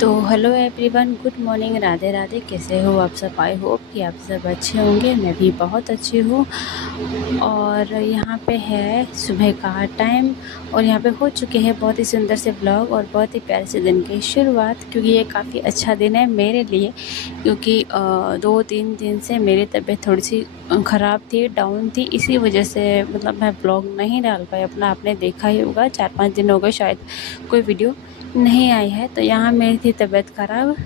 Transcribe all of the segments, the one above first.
तो hello everyone, good morning, Radhe Radhe. कैसे हो आप सब? आई होप कि आप सब अच्छे होंगे। मैं भी बहुत अच्छी हूँ। और यहाँ पे है सुबह का टाइम और यहाँ पे हो चुके हैं बहुत ही सुंदर से ब्लॉग और बहुत ही प्यारे से दिन की शुरुआत, क्योंकि ये काफ़ी अच्छा दिन है मेरे लिए। क्योंकि 2-3 दिन से मेरी तबीयत थोड़ी सी ख़राब थी, डाउन थी, इसी वजह से मतलब मैं ब्लॉग नहीं डाल पाई अपना। आपने देखा ही होगा 4-5 दिन हो गए शायद कोई वीडियो नहीं आई है। तो यहाँ मेरी थी तबीयत ख़राब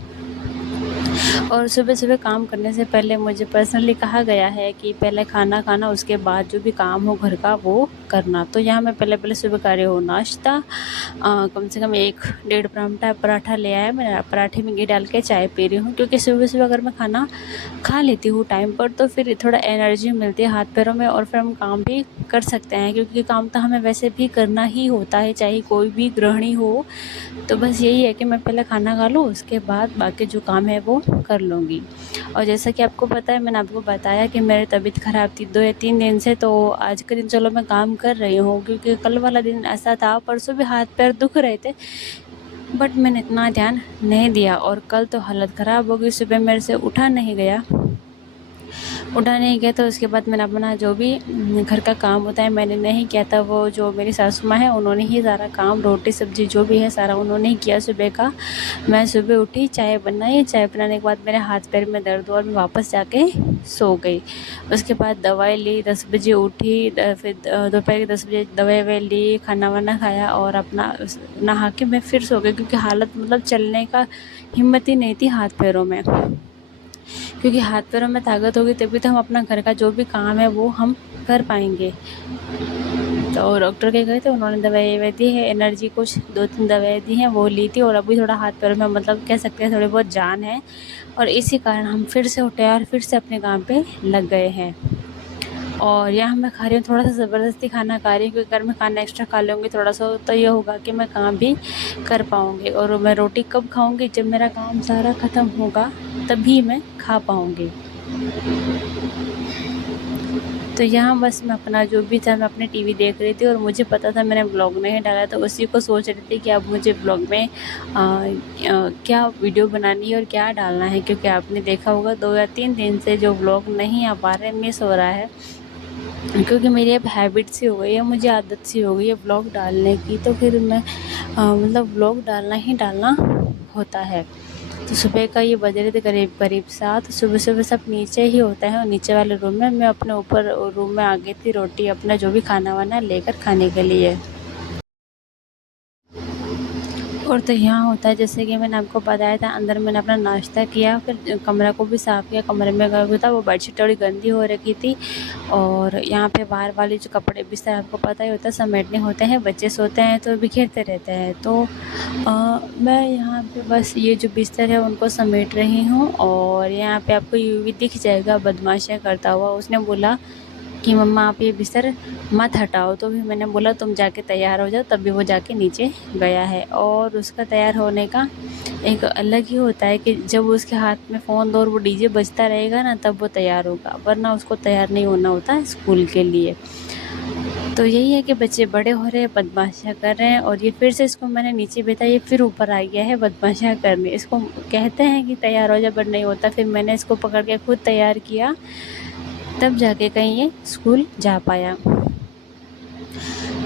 और सुबह-सुबह काम करने से पहले मुझे पर्सनली कहा गया है कि पहले खाना खाना, उसके बाद जो भी काम हो घर का वो करना। तो यहाँ मैं पहले सुबह कर रही हूँ नाश्ता। कम से कम 1 डेढ़ पराठा पराठा ले आया। मैं पराठे में घी डाल के चाय पी रही हूँ, क्योंकि सुबह-सुबह अगर मैं खाना खा लेती हूँ टाइम पर तो फिर थोड़ा एनर्जी मिलती है हाथ पैरों में और फिर हम काम भी कर सकते हैं, क्योंकि काम तो हमें वैसे भी करना ही होता है, चाहे कोई भी गृहिणी हो। तो बस यही है कि मैं पहले खाना खा लूँ, उसके बाद बाकी जो काम है वो कर लूँगी। और जैसा कि आपको पता है, मैंने आपको बताया कि मेरी तबीयत ख़राब थी 2 या 3 दिन से। तो आज के दिन चलो मैं काम कर रही हूँ, क्योंकि कल वाला दिन ऐसा था, परसों भी हाथ पैर दुख रहे थे, बट मैंने इतना ध्यान नहीं दिया और कल तो हालत ख़राब हो गई। सुबह मेरे से उठा नहीं गया, तो उसके बाद मैंने अपना जो भी घर का काम होता है मैंने नहीं किया था। वो जो मेरी सासू माँ है उन्होंने ही सारा काम, रोटी सब्जी जो भी है सारा उन्होंने ही किया सुबह का। मैं सुबह उठी, चाय बनाई, चाय बनाने के बाद मेरे हाथ पैर में दर्द हुआ और मैं वापस जाके सो गई। उसके बाद दवाई ली, 10 बजे उठी, फिर दोपहर के 10 बजे दवाई ववाई ली, खाना वाना खाया और अपना नहा के मैं फिर सो गई, क्योंकि हालत मतलब चलने का हिम्मत ही नहीं थी हाथ पैरों में। क्योंकि हाथ पैरों में ताकत होगी तभी तो हम अपना घर का जो भी काम है वो हम कर पाएंगे। तो डॉक्टर के गए थे, उन्होंने दवाई दी है, एनर्जी कुछ 2-3 दवाई दी हैं, वो ली थी और अभी थोड़ा हाथ पैरों में मतलब कह सकते हैं थोड़ी बहुत जान है। और इसी कारण हम फिर से उठे और फिर से अपने काम पे लग गए हैं। और यहाँ मैं खा रही हूँ, थोड़ा सा ज़बरदस्ती खाना खा रही हूँ, क्योंकि अगर मैं खाना एक्स्ट्रा खा लूँगी थोड़ा सा तो ये होगा कि मैं काम भी कर पाऊँगी। और मैं रोटी कब खाऊँगी? जब मेरा काम सारा ख़त्म होगा तभी मैं खा पाऊँगी। तो यहाँ बस मैं अपना जो भी था मैं अपनी टीवी देख रही थी और मुझे पता था मैंने ब्लॉग नहीं डाला, तो उसी को सोच रही थी कि अब मुझे ब्लॉग में क्या वीडियो बनानी है और क्या डालना है, क्योंकि आपने देखा होगा 2 या 3 दिन से जो ब्लॉग नहीं आ पा रहे, मिस हो रहा है। क्योंकि मेरी अब हैबिट सी हो गई है, मुझे आदत सी हो गई है ब्लॉग डालने की, तो फिर मैं मतलब ब्लॉग डालना ही डालना होता है। तो सुबह का ये बज रहे थे करीब 7। सुबह सब नीचे ही होता है और नीचे वाले रूम में, मैं अपने ऊपर रूम में आ गई थी रोटी अपना जो भी खाना वाना लेकर खाने के लिए। और तो यहाँ होता है जैसे कि मैंने आपको बताया था, अंदर मैंने अपना नाश्ता किया, फिर कमरा को भी साफ़ किया। कमरे में गया था, वो बेडशीट थोड़ी गंदी हो रखी थी। और यहाँ पे बाहर वाले जो कपड़े बिस्तर आपको पता ही होता है समेटने होते हैं, बच्चे सोते हैं तो बिखेरते रहते हैं। तो मैं यहाँ पे बस ये जो बिस्तर है उनको समेट रही हूँ। और यहाँ पे आपको यूवी दिख जाएगा बदमाशियाँ करता हुआ। उसने बोला कि मम्मा आप ये बिस्तर मत हटाओ, तो भी मैंने बोला तुम जाके तैयार हो जाओ, तभी वो जाके नीचे गया है। और उसका तैयार होने का एक अलग ही होता है कि जब उसके हाथ में फ़ोन दो और वो डीजे बजता रहेगा ना, तब वो तैयार होगा, वरना उसको तैयार नहीं होना होता है स्कूल के लिए। तो यही है कि बच्चे बड़े हो रहे हैं, बदमाशियाँ कर रहे हैं। और ये फिर से इसको मैंने नीचे भेजा, ये फिर ऊपर आ गया है बदमाशियाँ करने। इसको कहते हैं कि तैयार हो जा, बट नहीं होता। फिर मैंने इसको पकड़ के खुद तैयार किया, तब जाके कहीं ये स्कूल जा पाया।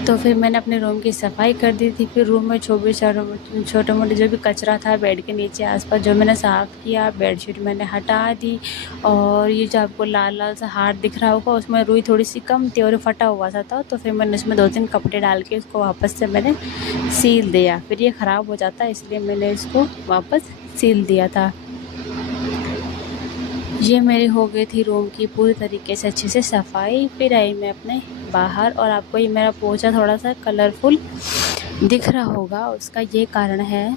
तो फिर मैंने अपने रूम की सफाई कर दी थी। फिर रूम में छोटे मोटे जो भी कचरा था बेड के नीचे आसपास जो मैंने साफ़ किया, बेडशीट मैंने हटा दी। और ये जो आपको लाल लाल सा हार दिख रहा होगा, उसमें रुई थोड़ी सी कम थी और फटा हुआ सा था, तो फिर मैंने उसमें 2-3 कपड़े डाल के उसको वापस से मैंने सील दिया। फिर ये ख़राब हो जाता है, इसलिए मैंने इसको वापस सील दिया था। ये मेरी हो गई थी रूम की पूरी तरीके से अच्छे से सफाई। फिर आई मैं अपने बाहर, और आपको ये मेरा पोछा थोड़ा सा कलरफुल दिख रहा होगा। उसका ये कारण है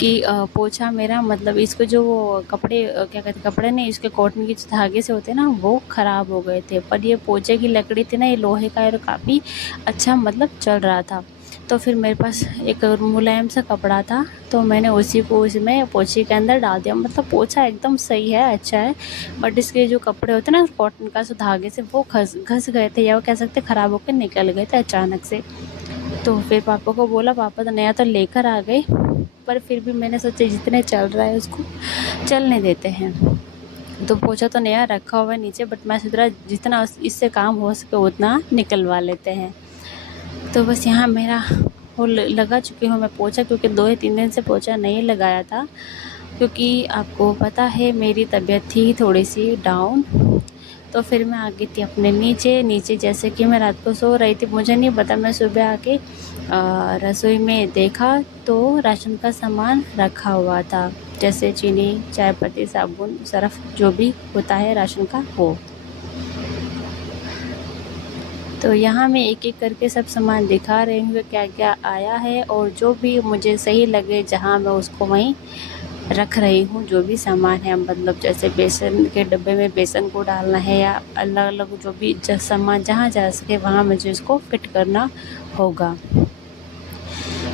कि पोछा मेरा मतलब इसको जो वो कपड़े क्या कहते हैं, कपड़े नहीं, इसके कॉटन के जो धागे से होते हैं ना, वो ख़राब हो गए थे। पर ये पोछे की लकड़ी थी ना, ये लोहे का और काफ़ी अच्छा मतलब चल रहा था। तो फिर मेरे पास एक मुलायम सा कपड़ा था, तो मैंने उसी को उसमें पोछे के अंदर डाल दिया। मतलब पोछा एकदम सही है, अच्छा है, बट इसके जो कपड़े होते हैं ना कॉटन का, सो धागे से वो घस गए थे, या वो कह सकते ख़राब होकर निकल गए थे अचानक से। तो फिर पापा को बोला, पापा तो नया तो लेकर आ गए, पर फिर भी मैंने सोचा जितने चल रहा है उसको चलने देते हैं। तो पोछा तो नया रखा हुआ है नीचे, बट मैं सोच रहा जितना इससे काम हो सके उतना निकलवा लेते हैं। तो बस यहाँ मेरा वो लगा चुकी हूँ मैं पोछा, क्योंकि 2 या 3 दिन से पोछा नहीं लगाया था, क्योंकि आपको पता है मेरी तबीयत थी थोड़ी सी डाउन। तो फिर मैं आ गई थी अपने नीचे जैसे कि मैं रात को सो रही थी, मुझे नहीं पता, मैं सुबह आके रसोई में देखा तो राशन का सामान रखा हुआ था, जैसे चीनी, चाय पत्ती, साबुन, सर्फ़, जो भी होता है राशन का वो। तो यहाँ मैं एक-एक करके सब सामान दिखा रही हूँ कि क्या-क्या आया है, और जो भी मुझे सही लगे जहाँ मैं उसको वहीं रख रही हूँ। जो भी सामान है, मतलब जैसे बेसन के डब्बे में बेसन को डालना है, या अलग-अलग जो भी सामान जहाँ जा सके वहाँ मुझे इसको फिट करना होगा।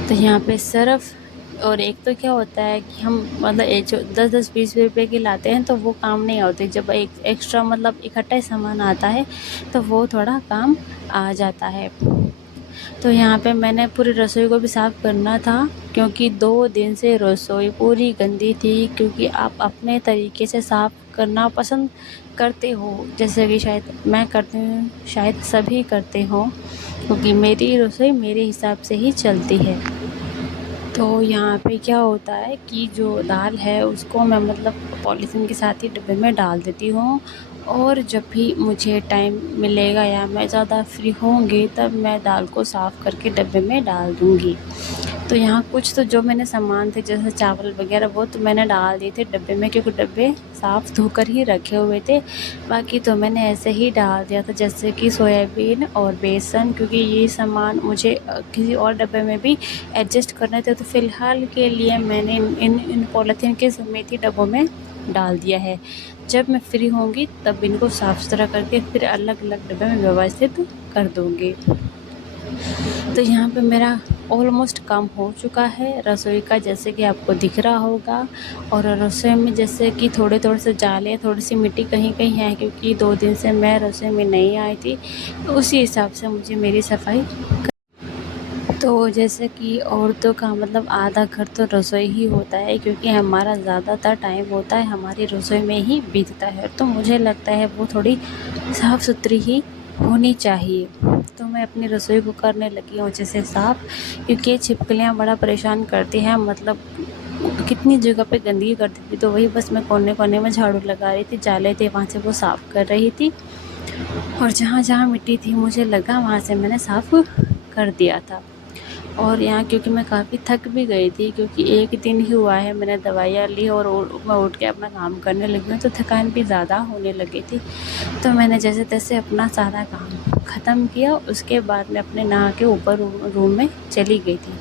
तो यहाँ पे सर्फ़, और एक तो क्या होता है कि हम मतलब एक जो 10-10 20 रुपए की लाते हैं तो वो काम नहीं होते, जब एक एक्स्ट्रा मतलब इकट्ठा सामान आता है तो वो थोड़ा काम आ जाता है। तो यहाँ पे मैंने पूरी रसोई को भी साफ़ करना था, क्योंकि 2 दिन से रसोई पूरी गंदी थी, क्योंकि आप अपने तरीके से साफ़ करना पसंद करते हो, जैसे कि शायद मैं करती हूँ, शायद सभी करते हों, क्योंकि मेरी रसोई मेरे हिसाब से ही चलती है। तो यहाँ पे क्या होता है कि जो दाल है उसको मैं मतलब पॉलीथीन के साथ ही डिब्बे में डाल देती हूँ, और जब भी मुझे टाइम मिलेगा या मैं ज़्यादा फ्री होंगी तब मैं दाल को साफ़ करके डिब्बे में डाल दूँगी। तो यहाँ कुछ तो जो मैंने सामान थे जैसे चावल वगैरह वो तो मैंने डाल दिए थे डिब्बे में, क्योंकि डिब्बे साफ़ धोकर ही रखे हुए थे। बाकी तो मैंने ऐसे ही डाल दिया था, जैसे कि सोयाबीन और बेसन, क्योंकि ये सामान मुझे किसी और डिब्बे में भी एडजस्ट करने थे। तो फ़िलहाल के लिए मैंने इन पॉलीथीन के समेत ही डब्बों में डाल दिया है। जब मैं फ्री होंगी तब इनको साफ़ सुथरा करके फिर अलग-अलग डिब्बे में व्यवस्थित कर दूँगी। तो यहाँ पे मेरा ऑलमोस्ट काम हो चुका है रसोई का, जैसे कि आपको दिख रहा होगा। और रसोई में जैसे कि थोड़े-थोड़े से जाले, थोड़ी-सी मिट्टी कहीं-कहीं है, क्योंकि 2 दिन से मैं रसोई में नहीं आई थी, तो उसी हिसाब से मुझे मेरी सफाई। तो जैसे कि औरतों का मतलब आधा घर तो रसोई ही होता है, क्योंकि हमारा ज़्यादातर टाइम होता है हमारी रसोई में ही बीतता है, तो मुझे लगता है वो थोड़ी साफ़ सुथरी ही होनी चाहिए। तो मैं अपनी रसोई को करने लगी हूँ अच्छे से साफ़, क्योंकि ये छिपकलियाँ बड़ा परेशान करती हैं, मतलब कितनी जगह पे गंदगी करती थी, तो वही बस मैं कोने-कोने में झाड़ू लगा रही थी, जाले थे वहाँ से वो साफ़ कर रही थी, और जहाँ-जहाँ मिट्टी थी मुझे लगा वहाँ से मैंने साफ़ कर दिया था। और यहाँ क्योंकि मैं काफ़ी थक भी गई थी, क्योंकि 1 दिन ही हुआ है मैंने दवाइयाँ ली और मैं उठ के अपना काम करने लगी हूँ, तो थकान भी ज़्यादा होने लगी थी। तो मैंने जैसे-तैसे अपना सारा काम ख़त्म किया, उसके बाद मैं अपने नहा के ऊपर रूम में चली गई थी।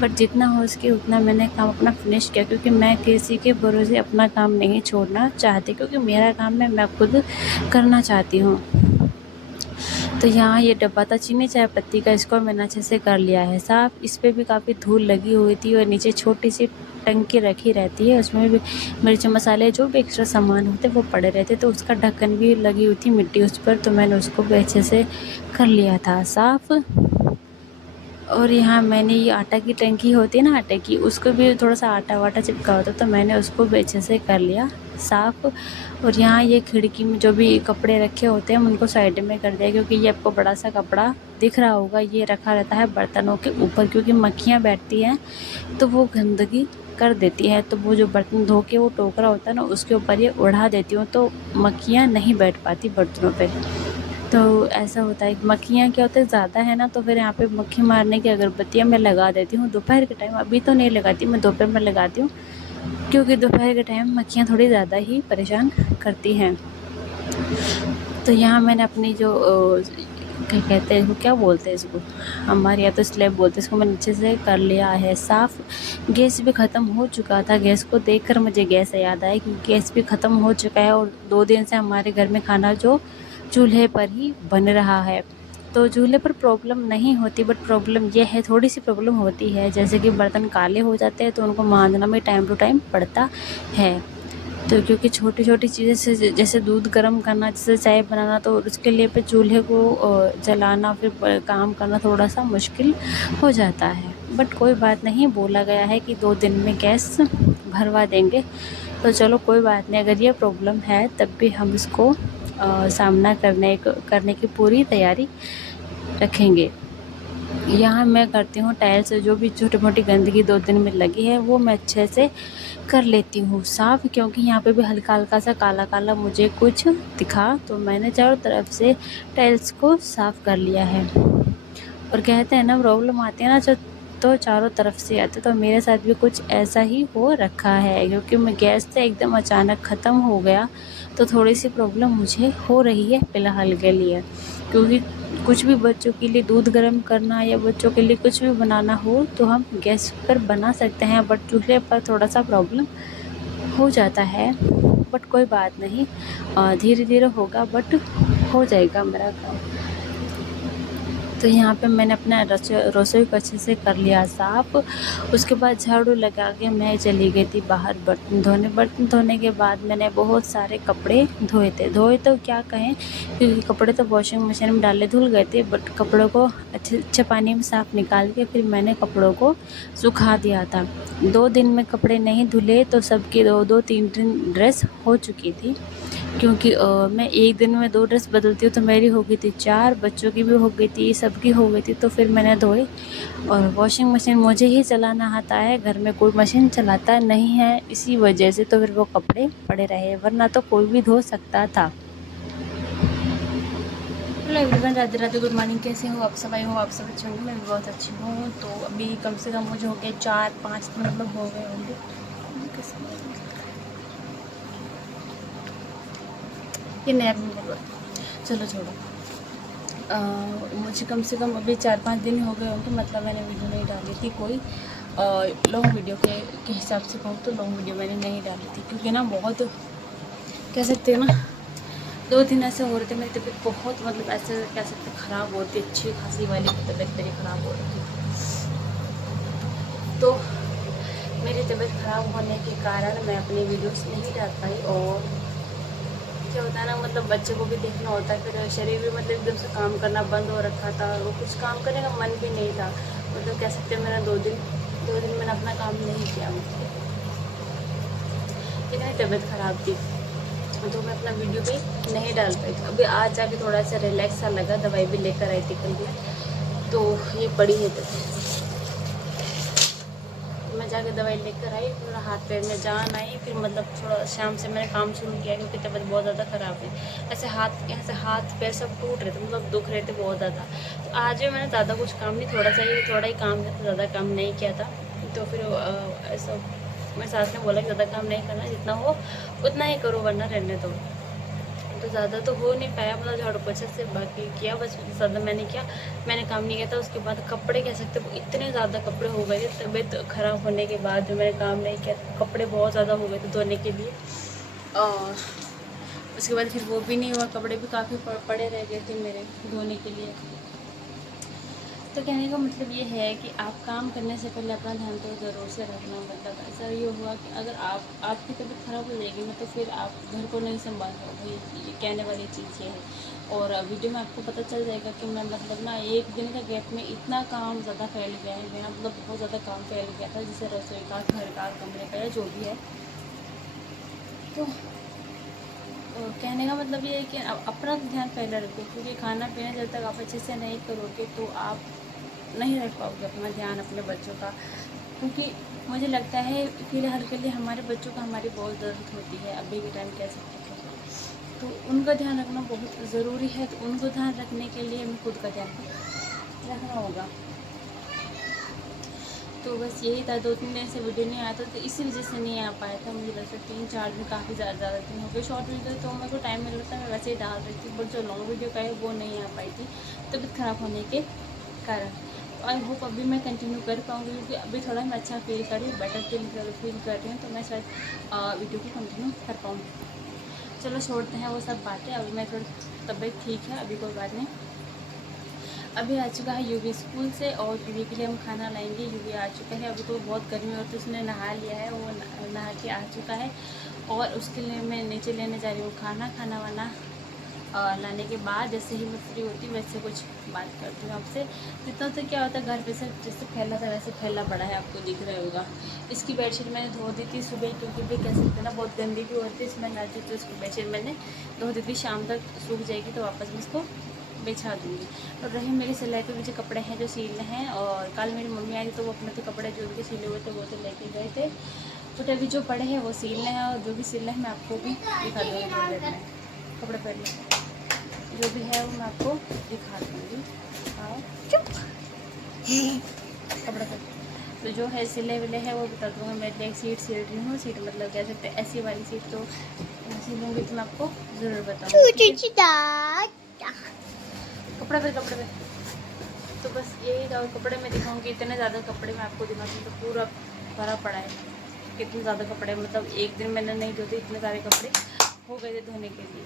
बट जितना हो सके उतना मैंने काम अपना फ़िनिश किया, क्योंकि मैं किसी के भरोसे अपना काम नहीं छोड़ना चाहती, क्योंकि मेरा काम मैं खुद करना चाहती हूँ। तो यहाँ ये डब्बा था चीनी चाय पत्ती का, इसको मैंने अच्छे से कर लिया है साफ़। इस पे भी काफ़ी धूल लगी हुई थी, और नीचे छोटी-सी टंकी रखी रहती है, उसमें भी मिर्च मसाले जो भी एक्स्ट्रा सामान होते हैं वो पड़े रहते, तो उसका ढक्कन भी लगी हुई थी मिट्टी उस पर, तो मैंने उसको भी अच्छे से कर लिया था साफ़। और यहाँ मैंने ये आटा की टंकी होती है ना आटे की, उसको भी थोड़ा-सा आटा-वाटा चिपका होता, तो मैंने उसको भी अच्छे से कर लिया साफ़। और यहाँ ये खिड़की में जो भी कपड़े रखे होते हैं उनको साइड में कर दिया, क्योंकि ये आपको बड़ा सा कपड़ा दिख रहा होगा, ये रखा रहता है बर्तनों के ऊपर, क्योंकि मक्खियाँ बैठती हैं तो वो गंदगी कर देती है। तो वो जो बर्तन धो के वो टोकरा होता है ना उसके ऊपर ये उड़ा देती हूँ, तो मक्खियाँ नहीं बैठ पाती बर्तनों पे। तो ऐसा होता है, मक्खियाँ क्या होता है ज़्यादा है ना, तो फिर यहाँ पे मक्खी मारने की अगरबत्तियाँ मैं लगा देती हूँ दोपहर के टाइम। अभी तो नहीं लगाती, मैं दोपहर में लगाती हूँ, क्योंकि दोपहर के टाइम मक्खियाँ थोड़ी ज़्यादा ही परेशान करती हैं। तो यहाँ मैंने अपनी जो क्या कहते हैं इसको, क्या बोलते हैं इसको, हमारे यहाँ तो स्लैब बोलते हैं इसको, मैंने अच्छे से कर लिया है साफ़। गैस भी ख़त्म हो चुका था, गैस को देखकर मुझे गैस याद आया कि गैस भी ख़त्म हो चुका है, और 2 दिन से हमारे घर में खाना जो चूल्हे पर ही बन रहा है। तो चूल्हे पर प्रॉब्लम नहीं होती, बट प्रॉब्लम ये है, थोड़ी-सी प्रॉब्लम होती है, जैसे कि बर्तन काले हो जाते हैं तो उनको मांजना भी टाइम टू टाइम पड़ता है। तो क्योंकि छोटी-छोटी चीज़ें से जैसे दूध गर्म करना, जैसे चाय बनाना, तो उसके लिए पे चूल्हे को जलाना फिर काम करना थोड़ा-सा मुश्किल हो जाता है। बट कोई बात नहीं, बोला गया है कि 2 दिन में गैस भरवा देंगे। तो चलो कोई बात नहीं, अगर ये प्रॉब्लम है तब भी हम इसको सामना करने की पूरी तैयारी रखेंगे। यहाँ मैं करती हूँ टाइल्स जो भी छोटी मोटी गंदगी 2 दिन में लगी है वो मैं अच्छे से कर लेती हूँ साफ़, क्योंकि यहाँ पे भी हल्का हल्का सा काला काला मुझे कुछ दिखा, तो मैंने चारों तरफ से टाइल्स को साफ़ कर लिया है। और कहते हैं ना, प्रॉब्लम आती है ना जो तो चारों तरफ से आते, तो मेरे साथ भी कुछ ऐसा ही हो रखा है, क्योंकि मैं गैस से एकदम अचानक ख़त्म हो गया, तो थोड़ी सी प्रॉब्लम मुझे हो रही है फ़िलहाल के लिए। क्योंकि कुछ भी बच्चों के लिए दूध गर्म करना या बच्चों के लिए कुछ भी बनाना हो तो हम गैस पर बना सकते हैं, बट चूल्हे पर थोड़ा सा प्रॉब्लम हो जाता है। बट कोई बात नहीं, धीरे धीरे होगा, बट हो जाएगा मेरा काम। तो यहाँ पे मैंने अपना रसोई को अच्छे से कर लिया साफ़। उसके बाद झाड़ू लगा के मैं चली गई थी बाहर बर्तन धोने। बर्तन धोने के बाद मैंने बहुत सारे कपड़े धोए तो क्या कहें, क्योंकि कपड़े तो वॉशिंग मशीन में डाले धुल गए थे, बट कपड़ों को अच्छे पानी में साफ़ निकाल के फिर मैंने कपड़ों को सुखा दिया था। 2 दिन में कपड़े नहीं धुले तो सबकी 2-2 3-3 ड्रेस हो चुकी थी, क्योंकि मैं एक दिन में 2 ड्रेस बदलती हूँ, तो मेरी हो गई थी 4, बच्चों की भी हो गई थी, सबकी हो गई थी। तो फिर मैंने धोए। और वॉशिंग मशीन मुझे ही चलाना आता है, घर में कोई मशीन चलाता नहीं है, इसी वजह से तो फिर वो कपड़े पड़े रहे, वरना तो कोई भी धो सकता था। Hello everyone, Radhe Radhe, good morning. कैसे हो आप सब? आई हो आप सब अच्छे होंगे, मैं भी बहुत अच्छी हूँ। तो अभी कम से कम मुझे हो गए 4-5 मतलब हो गए होंगे। ये नैप में बोलो, चलो छोड़ो। मुझे कम से कम अभी 4-5 दिन हो गए होंगे, मतलब मैंने वीडियो नहीं डाली थी कोई लॉन्ग वीडियो के हिसाब से कहूँ तो लॉन्ग वीडियो मैंने नहीं डाली थी, क्योंकि ना बहुत कह सकते हैं ना 2 दिन ऐसे हो रहे थे, मेरी तबीयत बहुत मतलब ऐसे कह सकते ख़राब होती, अच्छी खासी वाली तबीयत मेरी ख़राब हो रही थी। तो मेरी तबीयत ख़राब होने के कारण मैं अपनी वीडियोस नहीं डाल पाई। और क्या होता है ना, मतलब बच्चे को भी देखना होता है, फिर शरीर भी मतलब एकदम से काम करना बंद हो रखा था, और कुछ काम करने का मन भी नहीं था। मतलब कह सकते हैं मेरा 2 दिन मैंने अपना काम नहीं किया, इतनी तबीयत ख़राब थी, तो मैं अपना वीडियो भी नहीं डाल पाई थी। अभी आज जाके थोड़ा सा रिलैक्स सा लगा, दवाई भी लेकर आई थी कल में, तो ये पड़ी है तबीयत। मैं जाके दवाई लेकर आई, थोड़ा हाथ पैर में जान आई, फिर मतलब थोड़ा शाम से मैंने काम शुरू किया, क्योंकि तबीयत बहुत ज़्यादा ख़राब है। ऐसे हाथ पैर सब टूट रहे थे, मतलब दुख रहे थे बहुत ज़्यादा। तो आज भी मैंने ज़्यादा कुछ काम नहीं, थोड़ा ही काम किया, ज़्यादा काम नहीं किया था। तो फिर ऐसा मेरे सास ने बोला कि ज़्यादा काम नहीं करना, जितना हो उतना ही करो, वरना रहने दो। तो ज़्यादा तो हो नहीं पाया, मतलब झाड़ू पोछा से बाकी किया, बस ज़्यादा मैंने काम नहीं किया था। उसके बाद कपड़े कह सकते हो इतने ज़्यादा कपड़े हो गए थे, तबीयत ख़राब होने के बाद जो मैंने काम नहीं किया, कपड़े बहुत ज़्यादा हो गए थे धोने के लिए। और उसके बाद फिर वो भी नहीं हुआ, कपड़े भी काफ़ी पड़े रह गए थे मेरे धोने के लिए। तो कहने का मतलब ये है कि आप काम करने से पहले अपना ध्यान तो ज़रूर से रखना। मतलब ऐसा ये हुआ कि अगर आपकी तबीयत ख़राब हो जाएगी ना, तो फिर आप घर को नहीं संभाल पाओगे, ये कहने वाली चीज़ ये है। और वीडियो में आपको पता चल जाएगा कि मैं मतलब ना 1 दिन का गैप में इतना काम ज़्यादा फैल गया है मेरा, मतलब बहुत ज़्यादा काम फैल गया था, जैसे रसोई का, घर का, कमरे का, या जो भी है। तो कहने का मतलब ये है कि अपना ध्यान पहले रखो, क्योंकि खाना पीना जब तक आप अच्छे से नहीं करोगे तो आप नहीं रख पाओगे अपना ध्यान अपने बच्चों का। क्योंकि मुझे लगता है फ़िलहाल के लिए हमारे बच्चों का हमारी बहुत ज़रूरत होती है, अभी के टाइम कह सकते हैं, तो उनका ध्यान रखना बहुत ज़रूरी है। तो उनको ध्यान रखने के लिए हमें खुद का ध्यान रखना होगा। तो बस यही था, 2-3 दिन से वीडियो नहीं आया था, तो इसी वजह से नहीं आ पाया था। मुझे लगता है 3-4 दिन काफ़ी ज़्यादा दिन हो गए। शॉर्ट वीडियो तो मेरे को टाइम मिल रहा था, मैं वैसे ही डाल रही थी, बट जो लॉन्ग वीडियो का है वो नहीं आ पाई थी तबीयत ख़राब होने के कारण। आई होप अभी मैं कंटिन्यू कर पाऊँगी, क्योंकि अभी थोड़ा मैं अच्छा फील कर रही हूँ, बेटर फील कर रही हूँ, तो मैं शायद वीडियो को कंटिन्यू कर पाऊँगी। चलो छोड़ते हैं वो सब बातें, अभी मैं थोड़ी तबीयत ठीक है, अभी कोई बात नहीं। अभी आ चुका है यूवी स्कूल से, और यूवी के लिए हम खाना लाएंगे। यूवी आ चुका है, अभी तो बहुत गर्मी होती है, उसने नहा लिया है, वो नहा के आ चुका है, और उसके लिए मैं नीचे लेने जा रही हूँ खाना वाना लाने के बाद जैसे ही मैं फ्री होती हूँ वैसे कुछ बात करती हूँ आपसे। जितना तो क्या होता है घर पे से जैसे फैला था वैसे फैला पड़ा है, आपको दिख रहा होगा। इसकी बेडशीट मैंने धो दी थी सुबह, क्योंकि भी कह सकते ना बहुत गंदी भी होती है, इसमें लाती तो उसकी बेडशीट मैंने धो दी थी। शाम तक सूख जाएगी तो वापस मैं इसको बिछा दूँगी। और रहे मेरी सिलाई पे मुझे कपड़े हैं जो सीलने हैं, और कल मेरी मम्मी आई थी तो वो अपने तो कपड़े जो उनके सिले हुए थे वो तो लेके गए थे, बट अभी जो पड़े हैं वो सीलने हैं, और जो भी सिलना है मैं आपको भी दिखा दूँगी थोड़ी देर में। कपड़े पहले जो भी है वो मैं आपको दिखा दूँगी। हाँ चुप कपड़े पहले तो जो है सिले विले है वो बता दूँगा। मैं एक सीट सिल रही हूँ, सीट मतलब कह सकते हैं ऐसी वाली सीट, तो सिलूँगी तो मैं आपको ज़रूर बताऊँगी। कपड़े पे तो बस यही था। कपड़े में दिखाऊंगी, इतने ज़्यादा कपड़े मैं आपको दिखाऊंगी तो पूरा भरा पड़ा है। कितने ज़्यादा कपड़े, मतलब एक दिन मैंने नहीं धोते, इतने सारे कपड़े हो गए थे धोने के लिए।